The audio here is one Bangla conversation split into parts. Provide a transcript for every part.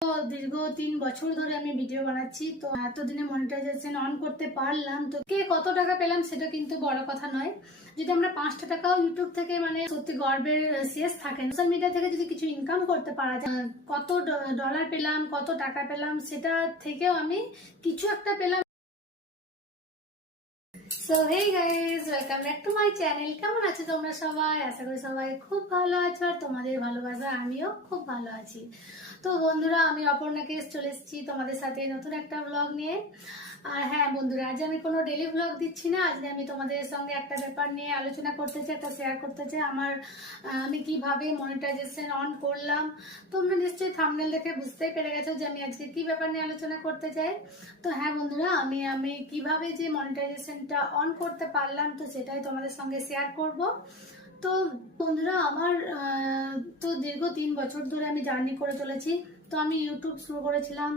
দীর্ঘ 3 বছর ধরে আমি ভিডিও বানাচ্ছি। তো এতদিনে মনিটাইজেশন অন করতে পারলাম। তো কে কত টাকা পেলাম সেটা কিন্তু বড় কথা নয়। যদি আমরা 5টা টাকাও ইউটিউব থেকে মানে সত্যি গর্বের শেষ থাকে। সোশ্যাল মিডিয়া থেকে যদি কিছু ইনকাম করতে পারা যায়, কত ডলার পেলাম, কত টাকা পেলাম, সেটা থেকেও আমি কিছু একটা পেলাম। So hey guys, welcome back to my channel. কেমন আছো তোমরা সবাই? আশা করি সবাই খুব ভালো আছো, আর তোমাদের ভালোবাসা আমিও খুব ভালো আছি। তো বন্ধুরা, আমি অপর্ণা কেস চলে এসেছি তোমাদের সাথে নতুন একটা ব্লগ নিয়ে। আর হ্যাঁ বন্ধুরা, আজ আমি কোনো ডেলি ব্লগ দিচ্ছি না। আজ আমি তোমাদের সঙ্গে একটা ব্যাপার নিয়ে আলোচনা করতে চাই, একটা শেয়ার করতে চাই। আমি কিভাবে মনিটাইজেশন অন করলাম। তোমরা নিশ্চয়ই থাম্বনেল দেখে বুঝতেই পেরে গেছো যে আমি আজকে কি ব্যাপার নিয়ে আলোচনা করতে চাই। তো হ্যাঁ বন্ধুরা, আমি কিভাবে যে মনিটাইজেশনটা অন করতে পারলাম, তো সেটাই তোমাদের সঙ্গে শেয়ার করব। তো বন্ধুরা, আমার তো দীর্ঘ 3 বছর ধরে আমি জার্নি করে চলেছি। তো আমি ইউটিউব শুরু করেছিলাম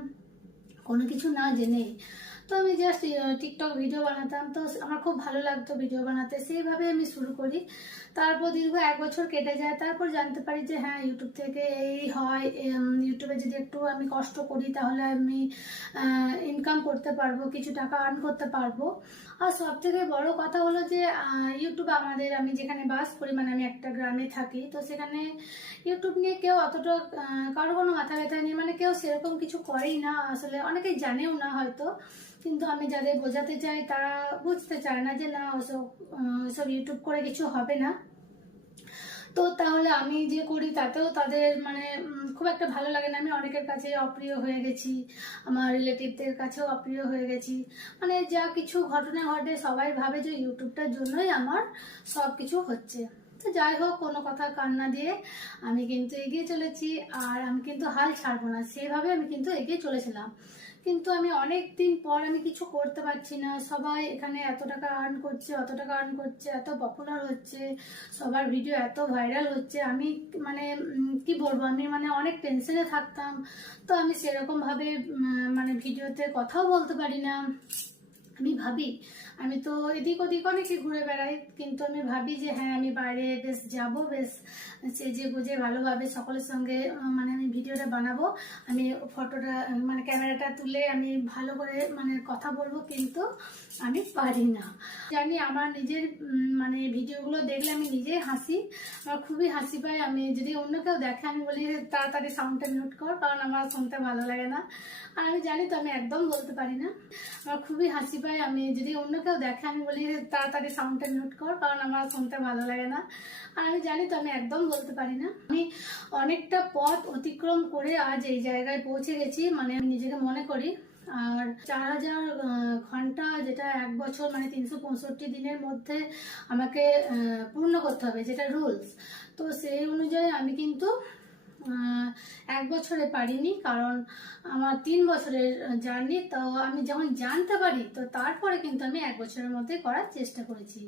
কোনো কিছু না জেনেই। তো আমি জাস্ট টিকটক ভিডিও বানাতাম। তো আমার খুব ভালো লাগতো ভিডিও বানাতে, সেইভাবে আমি শুরু করি। তারপর দীর্ঘ 1 বছর কেটে যায়। তারপর জানতে পারি যে হ্যাঁ, ইউটিউব থেকে এই হয়, ইউটিউবে যদি একটু আমি কষ্ট করি তাহলে আমি ইনকাম করতে পারবো, কিছু টাকা আর্ন করতে পারবো। আর সব থেকে বড় কথা হলো যে ইউটিউব আমাদের, আমি যেখানে বাস করি, মানে আমি একটা গ্রামে থাকি, তো সেখানে ইউটিউব নিয়ে কেউ অতটা কারো কোনো মাথা ব্যথা নেই, মানে কেউ সেরকম কিছু করেই না। আসলে অনেকেই জানেও না হয়তো, কিন্তু আমি যাদের বোঝাতে চাই তারা বুঝতে চায় না যে না, ওসব ইউটিউব করে কিছু হবে না। তো তাহলে আমি যে করি তাতেও তাদের মানে খুব একটা ভালো লাগে না। আমি অনেকের কাছে অপ্রিয় হয়ে গেছি, আমার রিলেটিভদের কাছেও অপ্রিয় হয়ে গেছি। মানে যা কিছু ঘটনা ঘটে, সবাই ভাবে যে ইউটিউবটার জন্যই আমার সব কিছু হচ্ছে। তো যাই হোক, কোনো কথা কান না দিয়ে আমি কিন্তু এগিয়ে চলেছি। আর আমি কিন্তু হাল ছাড়বো না, সেভাবে আমি কিন্তু এগিয়ে চলেছিলাম। কিন্তু আমি অনেক দিন পর আমি কিছু করতে পারছি না। সবাই এখানে এত টাকা আর্ন করছে, অত টাকা আর্ন করছে, এত পপুলার হচ্ছে, সবার ভিডিও এত ভাইরাল হচ্ছে। আমি মানে কি বলবো, আমি মানে অনেক টেনশনে থাকতাম। তো আমি সেরকম ভাবে মানে ভিডিওতে কথাও বলতে পারি না। আমি ভাবি, আমি তো এদিক ওদিক অনেকে ঘুরে বেড়াই, কিন্তু আমি ভাবি যে হ্যাঁ, আমি বাইরে বেশ যাব, বেশ সেজে গুজে ভালোভাবে সকলের সঙ্গে মানে আমি ভিডিওটা বানাবো, আমি ফটোটা মানে ক্যামেরাটা তুলে আমি ভালো করে মানে কথা বলবো, কিন্তু আমি পারি না। জানি আমার নিজের মানে ভিডিওগুলো দেখলে আমি নিজেই হাসি, আমার খুবই হাসি পায়। আমি যদি অন্য কেউ দেখে, আমি বলি তাড়াতাড়ি সাউন্ডটা মিউট কর, কারণ আমার শুনতে ভালো লাগে না। আর আমি জানি তো আমি একদম বলতে পারি না, আমার খুবই হাসি পায়। আমি যদি অন্য কেউ দেখে, আমি বলি তাড়াতাড়ি সাউন্ডটা মিউট কর, কারণ আমার শুনতে ভালো লাগে না। আর আমি জানি তো আমি একদম বলতে পারি না। আমি অনেকটা পথ অতিক্রম করে আজ এই জায়গায় পৌঁছে গেছি, মানে আমি নিজেকে মনে করি। আর 4000 ঘন্টা, যেটা 1 বছর মানে 365 দিনের মধ্যে আমাকে পূর্ণ করতে হবে, যেটা রুলস। তো সেই অনুযায়ী আমি কিন্তু 1 বছরে পারিনি, কারণ আমার 3 বছরের জার্নি। তো আমি যখন জানতে পারি, তো তারপরে কিন্তু আমি 1 বছরের মধ্যে করার চেষ্টা করেছি।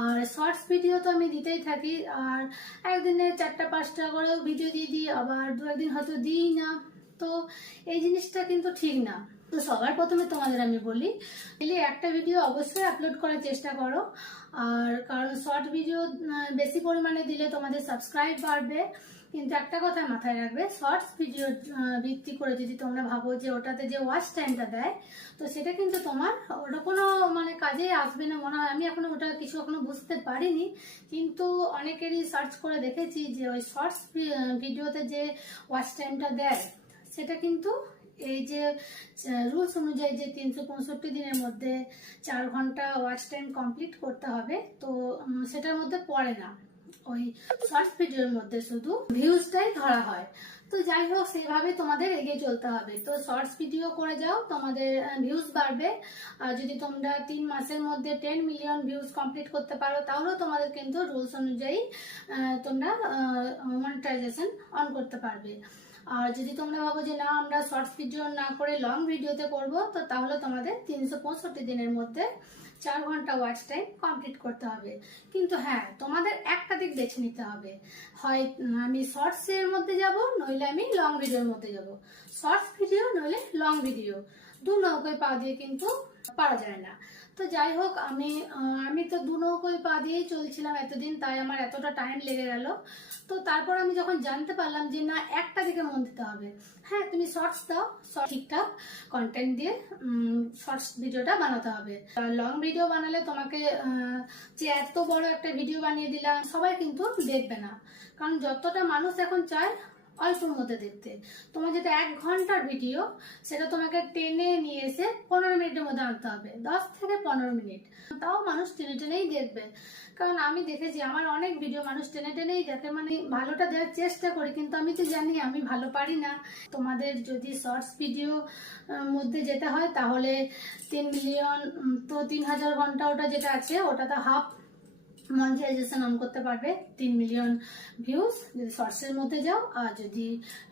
আর শর্টস ভিডিও তো আমি দিতেই থাকি, আর একদিনে 4টা 5টা করেও ভিডিও দিয়ে দিই, আবার 2-1 দিন হয়তো দিই না। তো এই জিনিসটা কিন্তু ঠিক না। তো সবার প্রথমে তোমাদের আমি বলি, একটা ভিডিও অবশ্যই আপলোড করার চেষ্টা করো। আর কারণ শর্ট ভিডিও বেশি পরিমাণে দিলে তোমাদের সাবস্ক্রাইব বাড়বে, কিন্তু একটা কথা মাথায় রাখবে, শর্টস ভিডিও ভিত্তি করে যদি তোমরা ভাবো যে ওটাতে যে ওয়াচ টাইমটা দেয়, তো সেটা কিন্তু তোমার ওটা কোনো মানে কাজে আসবে না মনে হয়। আমি এখনো ওটা কিছু এখনো বুঝতে পারিনি, কিন্তু অনেকেরই সার্চ করে দেখেছি যে ওই শর্টস ভিডিওতে যে ওয়াচ টাইমটা দেয়, সেটা কিন্তু এই যে রুলস অনুযায়ী যে 365 দিনের মধ্যে 4 ঘন্টা ওয়াচ টাইম কমপ্লিট করতে হবে, তো সেটার মধ্যে পড়ে না। ওই শর্টস ভিডিওর মধ্যে শুধু ভিউজটাই ধরা হয়। তো যাই হোক, সেভাবে তোমাদের এগিয়ে চলতে হবে। তো শর্টস ভিডিও করে যাও, তোমাদের ভিউজ বাড়বে। আর যদি তোমরা 3 মাসের মধ্যে 10 মিলিয়ন ভিউজ কমপ্লিট করতে পারো, তাহলেও তোমাদের কিন্তু রুলস অনুযায়ী তোমরা মনিটাইজেশন অন করতে পারবে। আর যদি তোমরা ভাবো যে না, আমরা শর্টস ভিডিও না করে লং ভিডিওতে করব, তো তাহলে তোমাদের 365 দিনের মধ্যে 4 ঘন্টা ওয়াচ টাইম কমপ্লিট করতে হবে। কিন্তু হ্যাঁ, তোমাদের একটা দিক বেছে নিতে হবে, হয় আমি শর্টস এর মধ্যে যাব, নইলে আমি লং ভিডিওর মধ্যে যাব। শর্টস ভিডিও নইলে লং ভিডিও, দু নৌকোয় পা দিয়ে কিন্তু পারা যায় না। তো যাই হোক, আমি তো দু নৌকোয় পা দিয়েই চলছিলাম এতদিন, তাই আমার এতটা টাইম লেগে গেল। তো তারপর আমি যখন জানতে পারলাম যে না, একটা দিকে মন দিতে হবে। হ্যাঁ, তুমি শর্টস দাও, ঠিকঠাক কন্টেন্ট দিয়ে শর্টস ভিডিওটা বানাতে হবে। লং ভিডিও বানালে তোমাকে যে এত বড় একটা ভিডিও বানিয়ে দিলাম, সবাই কিন্তু দেখবে না। কারণ যতটা মানুষ এখন চায় অল্পর মধ্যে দেখতে, তোমার যেটা 1 ঘন্টার ভিডিও, সেটা তোমাকে টেনে নিয়ে এসে 15 মিনিটের মধ্যে আনতে হবে, 10 থেকে 15 মিনিট। তাও মানুষ টেনে টেনেই দেখবে। কারণ আমি দেখেছি আমার অনেক ভিডিও মানুষ টেনে টেনেই দেখে, মানে ভালোটা দেওয়ার চেষ্টা করি, কিন্তু আমি তো জানি আমি ভালো পারি না। তোমাদের যদি শর্টস ভিডিও মধ্যে যেতে হয় তাহলে 3 মিলিয়ন, তো 3000 ঘন্টা ওটা যেটা আছে, ওটা তো হাফ মনিটাইজেশন অন করতে পারবে। 3 মিলিয়ন ভিউজ যদি শর্টসের মধ্যে যাও, আর যদি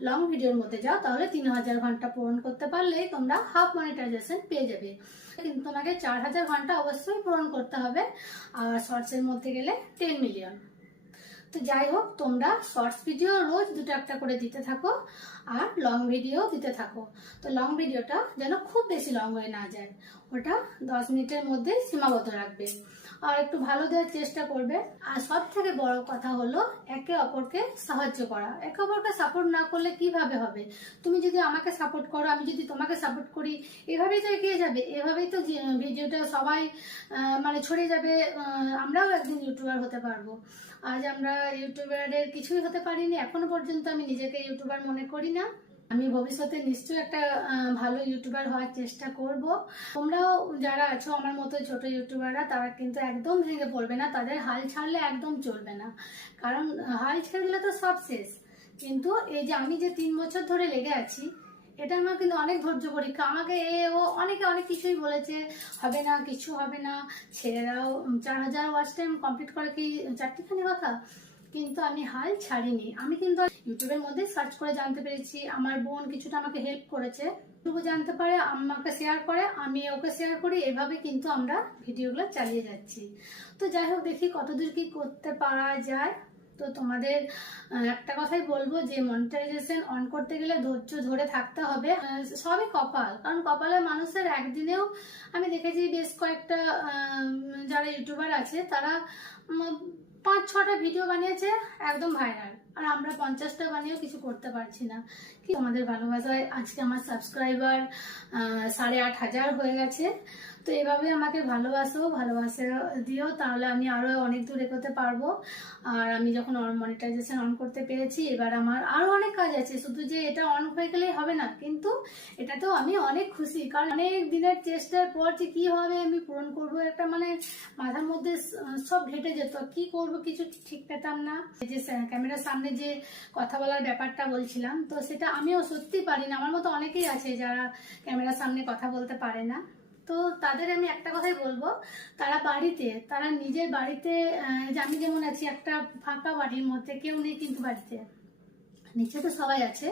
লং ভিডিওর মধ্যে যাও তাহলে 3000 ঘন্টা পূরণ করতে পারলেই তোমরা হাফ মনিটাইজেশন পেয়ে যাবে। কিন্তু তোমাকে 4000 ঘন্টা অবশ্যই পূরণ করতে হবে, আর শর্টসের মধ্যে গেলে 10 মিলিয়ন। তো যাই হোক, তোমরা শর্টস ভিডিও রোজ 2টা করে দিতে থাকো, আর লং ভিডিও দিতে থাকো। তো লং ভিডিওটা যেন খুব বেশি লং হয়ে না যায়, ওটা 10 মিনিটের মধ্যে সীমাবদ্ধ রাখবে, আর একটু ভালো দেওয়ার চেষ্টা করবে। আর সব থেকে বড় কথা হলো একে অপরকে সাহায্য করা। একে অপরকে সাপোর্ট না করলে কিভাবে হবে? তুমি যদি আমাকে সাপোর্ট করো, আমি যদি তোমাকে সাপোর্ট করি, এভাবেই তো এগিয়ে যাবে। এভাবেই তো ভিডিওটা সবাই মানে ছড়িয়ে যাবে। আমরাও একদিন ইউটিউবার হতে পারবো। আজ আমরা ইউটিউবারের কিছুই হতে পারিনি, এখনো পর্যন্ত আমি নিজেকে ইউটিউবার মনে করি না। আমি ভবিষ্যতে নিশ্চয়ই একটা ভালো ইউটিউবার হওয়ার চেষ্টা করব। তোমরাও যারা আছো আমার মতো ছোট ইউটিউবাররা, তারা কিন্তু একদম ভেঙে পড়বে না, তাদের হাল ছাড়লে একদম চলবে না। কারণ হাল ছেড়ে তো সব শেষ। কিন্তু এই যে আমি যে 3 বছর ধরে লেগে আছি, এটা আমার কিন্তু অনেক ধৈর্য পরীক্ষা। আমাকে অনেকে অনেক কিছুই বলেছে, হবে না, কিছু হবে না, ছেড়ে দাও, 4000 ওয়াচ টাইম কমপ্লিট করে কি চারটিখানি কথা। কিন্তু আমি হাল ছাড়িনি। আমি কিন্তু ইউটিউবের মধ্যে সার্চ করে জানতে পেরেছি, আমার বোন কিছুটা আমাকে হেল্প করেছে, ইউটিউবে জানতে পারে, আমাকে শেয়ার করে, আমি ওকে শেয়ার করি, এভাবে কিন্তু আমরা ভিডিওগুলো চালিয়ে যাচ্ছি। তো যাই হোক, দেখি কতদূর কি করতে পারা যায়। তো তোমাদের একটা কথাই বলবো যে মনিটাইজেশন অন করতে গেলে ধৈর্য ধরে থাকতে হবে। সবই কপাল, কারণ কপালে মানুষের একদিনেও আমি দেখেছি বেশ কয়েকটা যারা ইউটিউবার আছে তারা 5-6টা ভিডিও বানিয়েছে, একদম ভাইরাল, আর আমরা 50টা বানিয়েও কিছু করতে পারছি না। কি তোমাদের ভালোবাসায় আজকে আমার সাবস্ক্রাইবার 8500 হয়ে গেছে। তো এভাবে আমাকে ভালোবাসা দিও, তাহলে আমি আরো অনেক দূর এগোতে পারবো। আর আমি যখন মনিটাইজেশন অন করতে পেরেছি, এবার আমার আরো অনেক কাজ আছে। শুধু যে এটা অন হয়ে গেলেই হবে না, কিন্তু এটাতেও আমি অনেক খুশি, কারণ অনেক দিনের চেষ্টার পর যে কি হবে আমি পূরণ করবো, একটা মানে মাথার মধ্যে সব ঘেটে যেত, কি করব কিছু ঠিক পেতাম না। এই যে ক্যামেরার সামনে যে কথা বলার ব্যাপারটা বলছিলাম, তো সেটা আমিও সত্যি পারি না। আমার মতো অনেকেই আছে যারা ক্যামেরার সামনে কথা বলতে পারে না। তো তাদের আমি একটা কথাই বলবো, তারা নিজের বাড়িতে, যে আমি যেমন আছি একটা ফাঁকা বাড়ির মধ্যে, কেউ নেই কিন্তু বাড়িতে, নিচে তো সবাই আছে,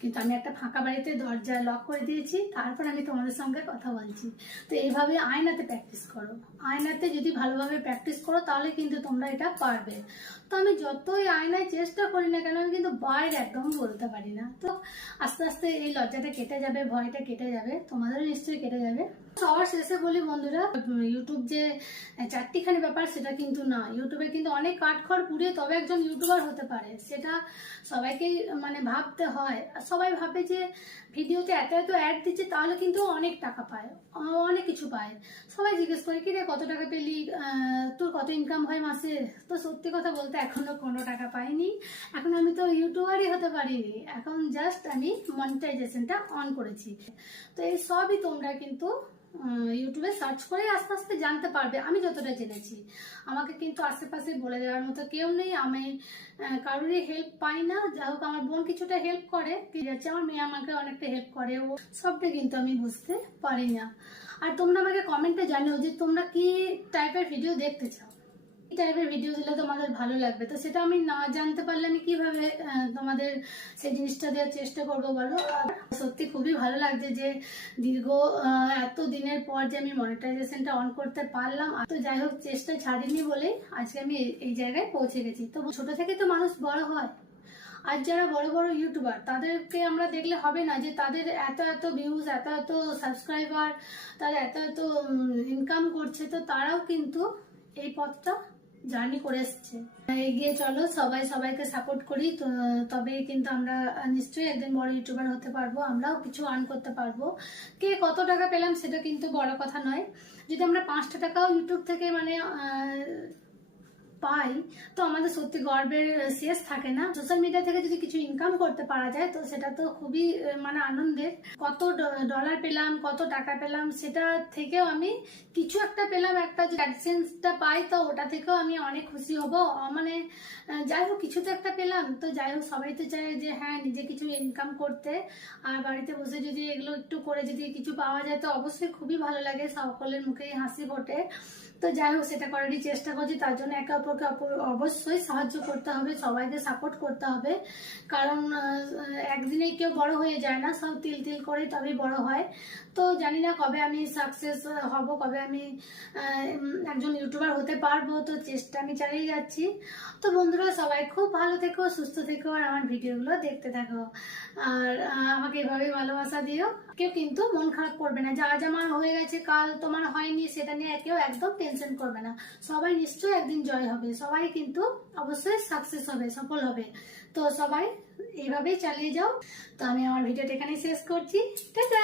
কিন্তু আমি একটা ফাঁকা বাড়িতে দরজা লক করে দিয়েছি, তারপর আমি তোমাদের সঙ্গে কথা বলছি। তো এইভাবে আয়নাতে প্র্যাকটিস করো। আয়নাতে যদি ভালোভাবে প্র্যাকটিস করো তাহলে কিন্তু তোমরা এটা পারবে। তো আমি যতই আয়নায় চেষ্টা করি না কেন, আমি কিন্তু বাইরে একদম বলতে পারি না। তো আস্তে আস্তে এই লজ্জাটা কেটে যাবে, ভয়টা কেটে যাবে, তোমাদেরও নিশ্চয়ই কেটে যাবে। সবার শেষে বলি বন্ধুরা, ইউটিউব যে 4টিখানি ব্যাপার সেটা কিন্তু না। ইউটিউবে কিন্তু অনেক কাঠখড় পুড়িয়ে তবে একজন ইউটিউবার হতে পারে, সেটা সবাইকেই মানে ভাবতে হয়। সবাই ভাবে যে ভিডিওতে এত অ্যাড দিচ্ছে তাহলে কিন্তু অনেক টাকা পায়, অনেক কিছু পায়। সবাই জিজ্ঞেস করে কি রে কত টাকা পেলি, তোর কত ইনকাম হয় মাসে। তো সত্যি কথা বলতে এখনো কোনো টাকা পাইনি, এখন আমি তো ইউটিউবারই হতে পারিনি, এখন জাস্ট আমি মনিটাইজেশনটা অন করেছি। তো এই সবই তোমরা কিন্তু ইউটিউবে সার্চ করে আস্তে আস্তে জানতে পারবে। আমি যতটা জেনেছি, আমাকে কিন্তু আশেপাশে বলে দেওয়ার মতো কেউ নেই, আমি কারোরই হেল্প পাই না। যা হোক, আমার বোন কিছুটা হেল্প করে, যাচ্ছে আমার মেয়ে আমাকে অনেকটা হেল্প করে, ও সবটা কিন্তু আমি বুঝতে পারি না। আর তোমরা আমাকে কমেন্টে জানিও যে তোমরা কি টাইপের ভিডিও দেখতে চাও, কি টাইপের ভিডিও দিলে তোমাদের ভালো লাগবে। তো সেটা আমি না জানতে পারলে আমি কিভাবে তোমাদের সেই জিনিসটা দেওয়ার চেষ্টা করবো বলো। আর সত্যি খুবই ভালো লাগছে যে দীর্ঘ এত দিনের পর যে আমি মনিটাইজেশনটা অন করতে পারলাম। তো যাই হোক, চেষ্টা ছাড়িনি বলে আজকে আমি এই জায়গায় পৌঁছে গেছি। তো ছোট থেকে তো মানুষ বড় হয়, আর যারা বড় বড় ইউটিউবার তাদেরকে আমরা দেখলে হবে না যে তাদের এত এত ভিউজ, এত এত সাবস্ক্রাইবার, তারা এত এত ইনকাম করছে, তো তারাও কিন্তু এই পথটা জার্নি করে এসছে। এগিয়ে চলো, সবাই সবাইকে সাপোর্ট করি, তো তবেই কিন্তু আমরা নিশ্চয়ই একদিন বড় ইউটিউবার হতে পারবো, আমরাও কিছু আর্ন করতে পারবো। কে কত টাকা পেলাম সেটা কিন্তু বড় কথা নয়, যদি আমরা 5টা টাকাও ইউটিউব থেকে মানে পাই তো আমাদের সত্যি গর্বের শেষ থাকে না। সোশ্যাল মিডিয়া থেকে যদি কিছু ইনকাম করতে পারা যায় তো সেটা তো খুবই মানে আনন্দের। কত ডলার পেলাম, কত টাকা পেলাম সেটা থেকেও আমি কিছু একটা পেলাম, একটা যে অ্যাডসেন্সটা পাই তো ওটা থেকেও আমি অনেক খুশি হব। মানে যাই হোক কিছু তো একটা পেলাম, তো যাই হোক সবাই তো চায় যে হ্যাঁ নিজে কিছু ইনকাম করতে, আর বাড়িতে বসে যদি এগুলো একটু করে যদি কিছু পাওয়া যায় তো অবশ্যই খুবই ভালো লাগে, সকলের মুখেই হাসি ফোটে। তো যাই হোক সেটা করারই চেষ্টা করছি, তার জন্য একে অপরকে অবশ্যই সাহায্য করতে হবে, সবাইকে সাপোর্ট করতে হবে, কারণ একদিনেই কেউ বড় হয়ে যায় না, সব তিল তিল করে তবেই বড় হয়। তো জানি না কবে আমি সাকসেস হব, কবে আমি একজন ইউটিউবার হতে পারবো, তো চেষ্টা আমি চালিয়ে যাচ্ছি। তো বন্ধুরা সবাই খুব ভালো থেকো, সুস্থ থেকো, আর আমার ভিডিওগুলো দেখতে থাকো, আর আমাকে এভাবেই ভালোবাসা দিও। কেউ কিন্তু মন খারাপ করবে না যে আজ আমার হয়ে গেছে কাল তোমার হয়নি, সেটা নিয়ে কেউ একদম টেনশন করবে না। সবাই নিশ্চয়ই একদিন জয় হবে, সবাই কিন্তু অবশ্যই সাকসেস হবে, সফল হবে। তো সবাই এইভাবেই চালিয়ে যাও। তো আমি আমার ভিডিওটা এখানেই শেষ করছি, টাটা।